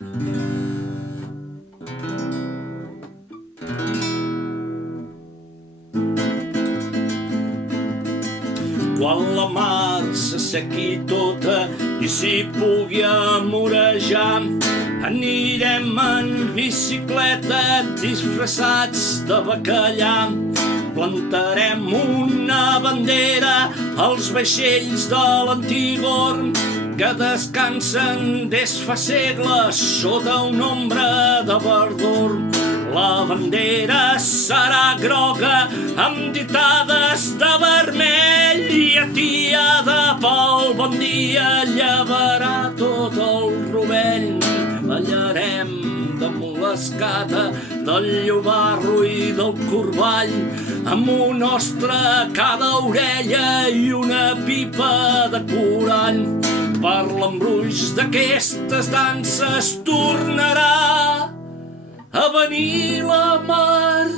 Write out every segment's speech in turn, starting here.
Quan la mar s'assequi tota i s'hi pugui amorejar, anirem en bicicleta disfressats de bacallà. Plantarem una bandera als vaixells de l'antigor que descansen des fa segles sota una ombra de verdor. La bandera serà groga amb ditades de vermell i atiada pel bon dia llevarà tot el rovell. Ballarem damunt l'escata del llobarro i del corball amb un ostre a cada orella i una pipa de corall. Per l'embruix d'aquestes danses tornarà a venir la mar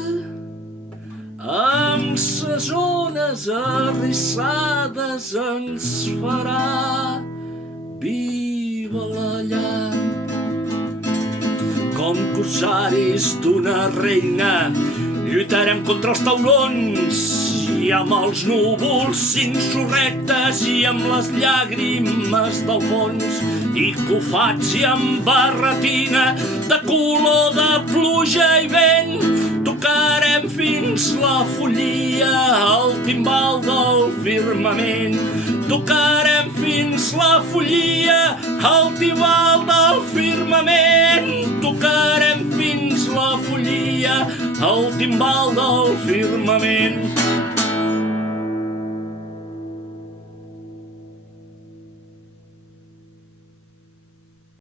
amb ses ones arrissades ens farà viva la llar. Com corsaris d'una reina lluitarem contra els taurons i amb els núvols insurrectes i amb les llàgrimes del fons i cofats i amb barretina de color de pluja i vent. Tocarem fins la follia al timbal del firmament. Tocarem fins la follia al timbal del firmament. Tocarem fins la follia al timbal del firmament.